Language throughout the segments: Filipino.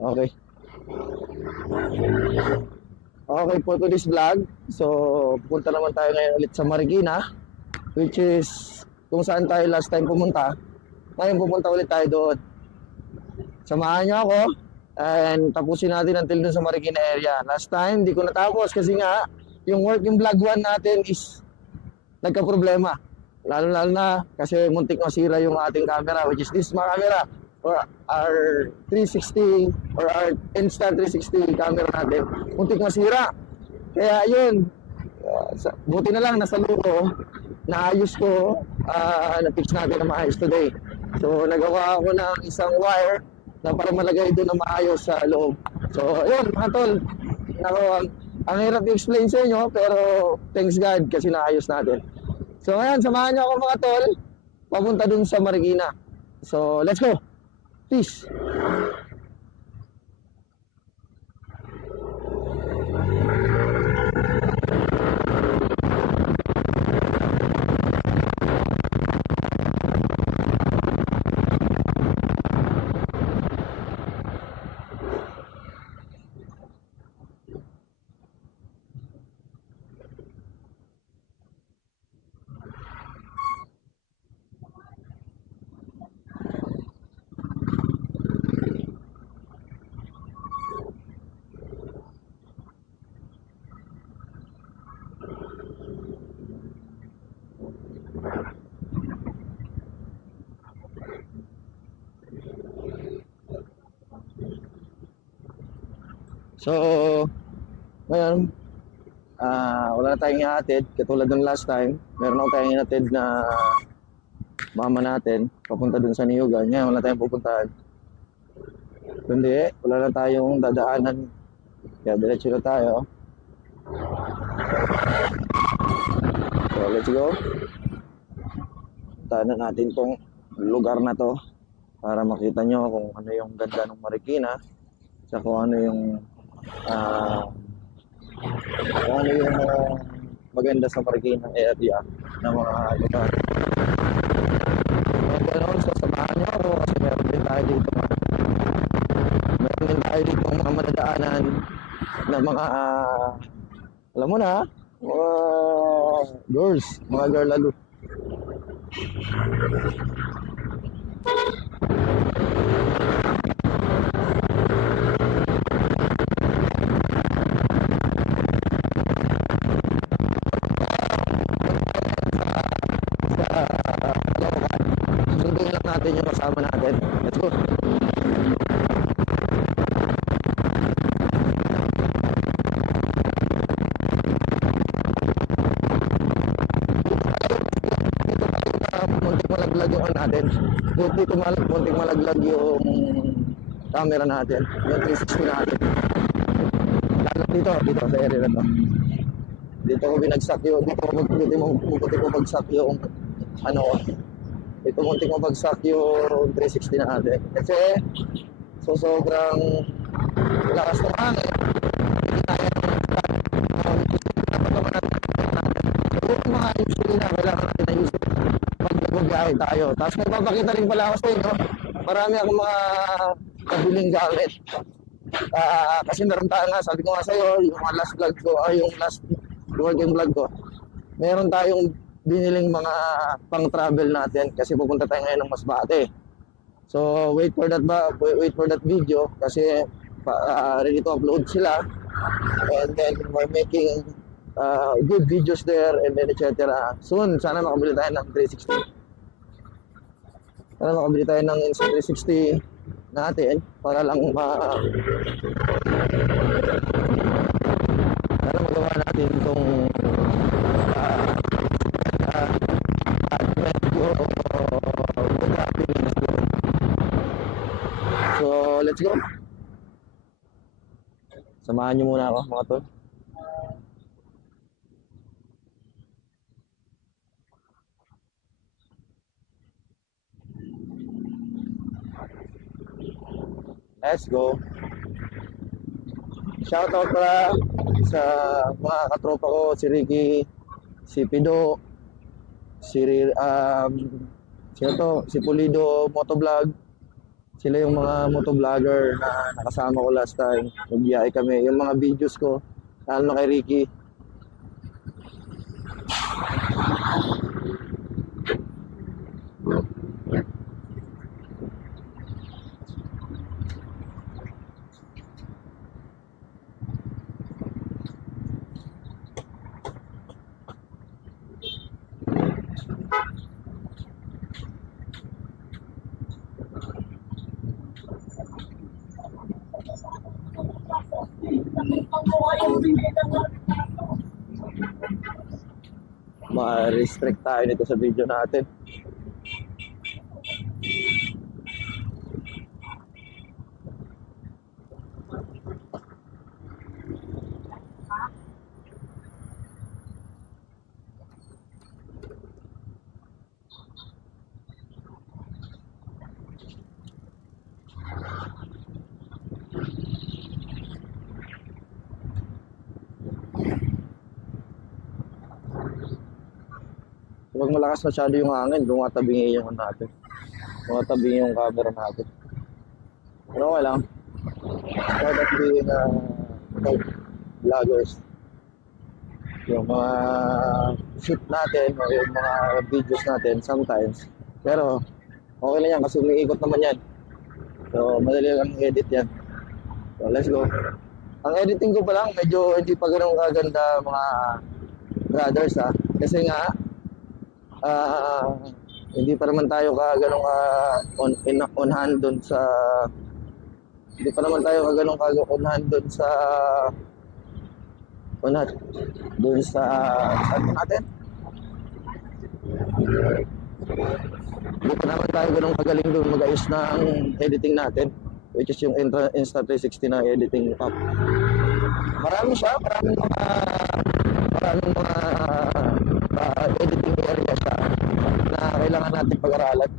Okay. Okay, for today's vlog, so pupunta naman tayo ngayon ulit sa Marikina, which is kung saan tayo last time pumunta. Ngayon pupunta ulit tayo doon. Samahan niyo ako and tapusin natin until dun sa Marikina area. Last time, di ko natapos kasi nga, yung working vlog 1 natin is nagka-problema. Lalo-lalo na kasi muntik masira yung ating camera, which is this mga camera or our 360 or our Insta360 camera natin. Muntik masira. Kaya yun, buti na lang nasa luto, naayos ko, na-fix natin na maayos today. So nagawa ako ng isang wire na para malagay doon na maayos sa loob. So yun mga tol, ang hirap i-explain sa inyo pero thanks God kasi naayos natin. So ngayon, samahan niyo ako mga tol, papunta dun sa Marikina. So let's go! Peace! So, ngayon, wala na tayong ihatid. Katulad ng last time, meron ako tayong ihatid na mama natin, papunta dun sa Niyugan. Ngayon, wala tayong pupuntahan. Kundi, wala na tayong dadaanan. Kaya diretso na tayo. So, let's go. Puntahan na natin tong lugar na to para makita nyo kung ano yung ganda ng Marikina sa kung ano yung maganda sa Marikina area ng mga lugar. Kung ganoon, so samahan nyo ako kasi meron din tayo dito mga madadaanan na mga alam mo na girls, mga girl lalo. Sundin lang natin yung kasama natin. Let's go. Muntik malaglag yung natin. Muntik malaglag yung camera natin. Yung 360 natin. Lalo dito sa area na to. Dito ko binagsak yung, muntik ko bagsak yung ito muntik mabagsak yung 360 natin. Kasi sobrang lakas ng hangin. Hindi tayo dapat naman natin. So mga usually na kailangan natin na use pag nagbabiyahe tayo. Tapos may papakita rin pala ako sa inyo. Marami akong mga kabiling gamit. Kasi meron tayo nga, sabi ko nga sa'yo, yung mga last vlog ko, yung last working vlog ko, meron tayong biniling mga pang-travel natin kasi pupunta tayo ngayon ng Masbate. So wait for that video kasi ready to upload sila and then we're making good videos there and then etc. Soon, sana makabili tayo ng 360. Sana makabili tayo ng Insta360 natin para lang sana magawa natin itong so let's go. Samahan nyo muna ako mga tol. Let's go. Shoutout pala sa mga katropa ko, si Ricky, si Pido, si Pulido Motovlog, Sila yung mga motovlogger na nakasama ko last time. Nagbiyahe kami. Yung mga videos ko, lalo na kay Ricky. Ma-restrict tayo nito sa video natin. Huwag malakas masyado yung hangin, tumatabingi yung ano natin. Tumatabingi yung camera natin. Pero okay lang. Why not being vloggers? Yung mga shoot natin o yung mga videos natin sometimes. Pero okay lang yan kasi umiikot naman yan. So madali lang edit yan. So let's go. Ang editing ko pa lang medyo hindi pa ganun kaganda mga brothers ha. Kasi nga hindi pa naman tayo ganun on hand doon sa hindi pa naman tayo ganun on hand doon sa doon sa saan natin? Hindi pa naman tayo ganun kagaling doon mag-ayos ng editing natin, which is yung Insta360 na editing app. Marami siya, maraming mga editing area siya na kailangan natin pag-aralan.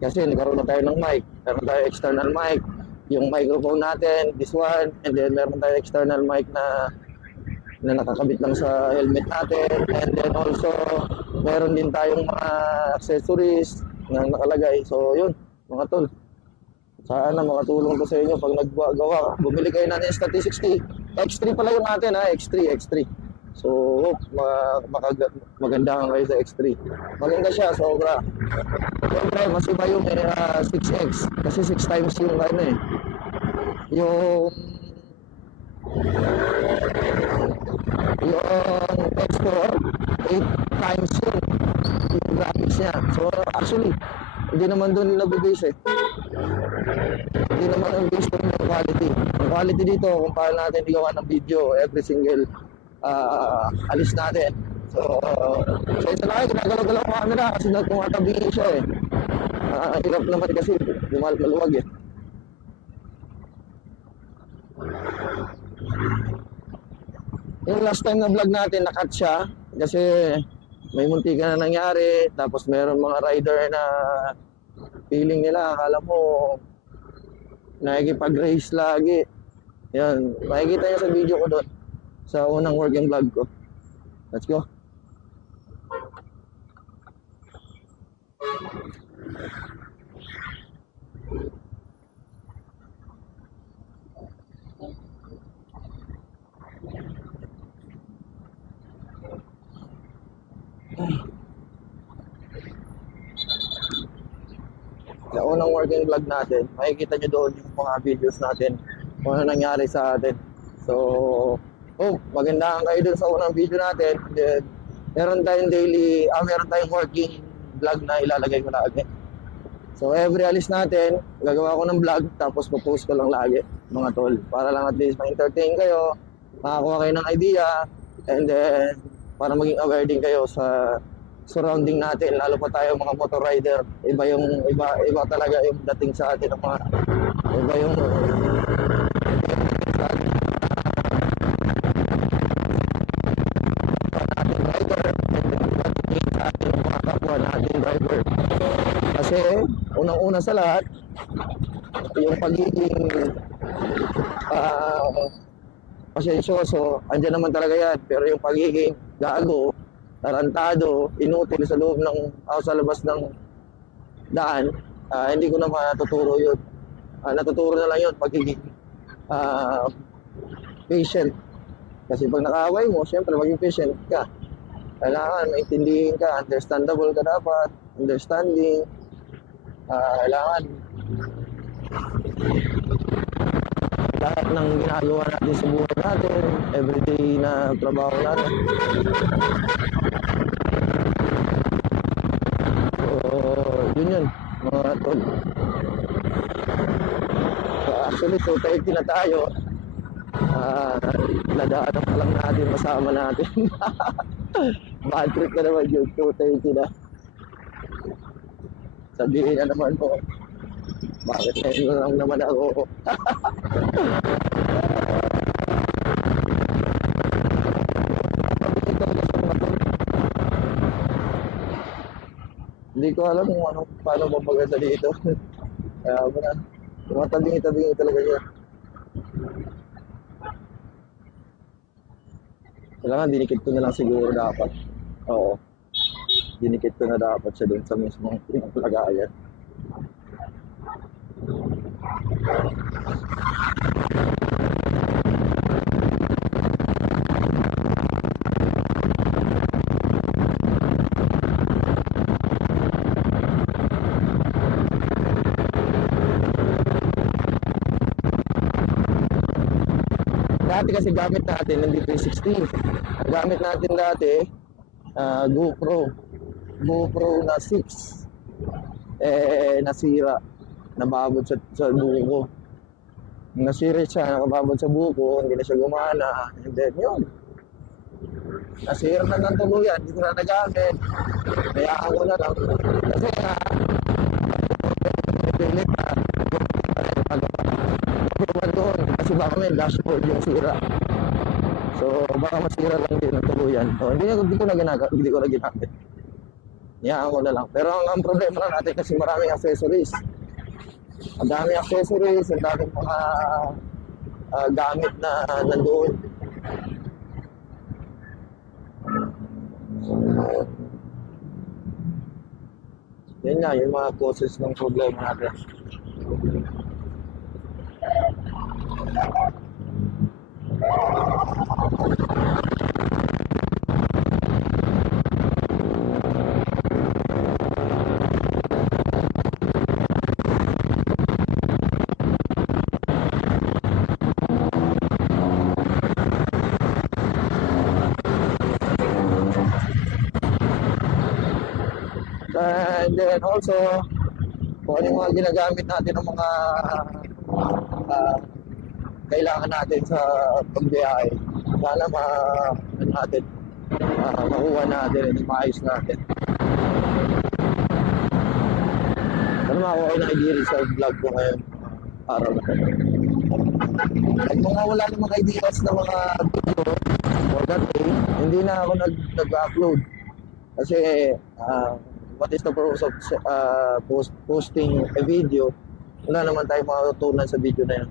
Kasi nagkaroon na tayo ng mic, meron tayo external mic, yung microphone natin, this one, and then meron tayo external mic na nakakabit lang sa helmet natin, and then also meron din tayong mga accessories na nakalagay. So yun, mga tol, sana makatulong to sa inyo pag naggawa. Bumili kayo ng Insta360. X3 pala yung natin ha, X3. So hope magandahan kayo sa X3. Maganda siya, sobra. Siyempre, mas iba yung 6X. Kasi 6 times yung yung X4, 8 times yung graphics niya. So actually, hindi naman doon nabibase Hindi naman ang base doon yung quality. Ang quality dito, kung paano natin igawa ng video, every single alis natin. So isa na kayo, ginagalaw-galaw ko camera kasi tumatabingin siya hirap naman kasi maluwag Yung last time na vlog natin, nakat siya kasi may muntikan na nangyari, tapos meron mga rider na feeling nila, akala mo nakikipag-race lagi. Yan, makikita niyo sa video ko doon sa unang working vlog ko. Let's go. Sa unang working vlog natin, makikita nyo doon yung mga videos natin kung ano nangyari sa atin. So, magandaan kayo doon sa unang video natin. Then, meron tayong working vlog na ilalagay ko lagi. So, every alis natin, gagawa ko ng vlog, tapos post ko lang lagi, mga tol. Para lang at least ma-entertain kayo, makakuha kayo ng idea, and then, para maging aware din kayo sa surrounding natin, lalo pa tayo mga motor rider. Iba talaga yung dating sa atin ng mga iba yung natin rider, sa atin ng mga kapwa natin driver. Kasi unang-una sa lahat, yung pagiging pasensyoso, andyan naman talaga yan. Pero yung pagiging gago, tarantado, inutil sa loob ng sa labas ng daan, hindi ko na matuturo yun. Natuturo na lang yun pagiging ah, patient. Kasi pag nakaaway mo, syempre maging patient ka. Kailangan maintindihin ka, understandable ka dapat, understanding. Kailangan lahat ng ginagawa natin sa buhay natin, everyday na trabaho natin. So, yun, mga tol. So, actually, 2:30 na tayo. Nadaanan pa lang natin, masama natin. Bad trip na naman yun, 2:30 na. Sabihin na naman po, bakit ngayon lang naman ako? Hindi ko alam kung paano mapaganda dito. Kaya mo na, tumatabingi-tabingi talaga yun. Kailangan dinikit ko na lang siguro dapat. Oo. Dinikit ko na dapat siya dun sa mismong pinapalagayan. Dati kasi gamit natin ng D360. Ang gamit natin dati, GoPro na 6. Nasira. Nababod sa buko. Nasira siya, nakababod sa buko, hindi na siya gumana. And then yun. Nasira na ng tuluyan, hindi ko na nagamit. Kayaan ko na lang. Kasi pilit na. Doon, kasi baka may dashboard yung sira. So, baka masira lang din ang tuluyan. So, hindi ko na ginamit. Iyaan ko na lang. Pero ang problema lang natin kasi maraming accessories. Ang daming accessories, ang daming mga gamit na nandoon. Yan nga, yung mga causes ng problema natin. And then also, kung ano yung mga ginagamit natin ng mga kailangan natin sa pagbiyahe. Sana makuha natin, maayos natin. Sana makuha ko ng idea sa vlog ko ngayon. Araw na ito. At kung wala ng mga ideas na mga video for that day, hindi na ako nag-upload. Kasi what is the purpose of posting a video? Wala naman tayo matutunan sa video na yan.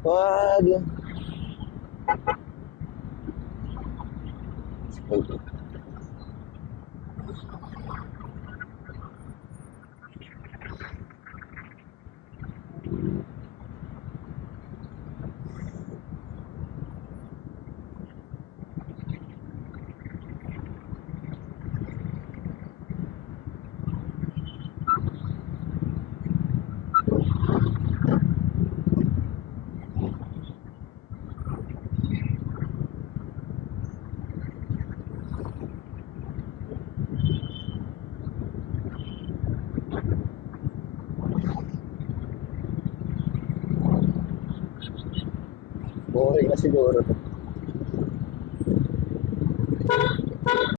Waduh. Boring na siguro to.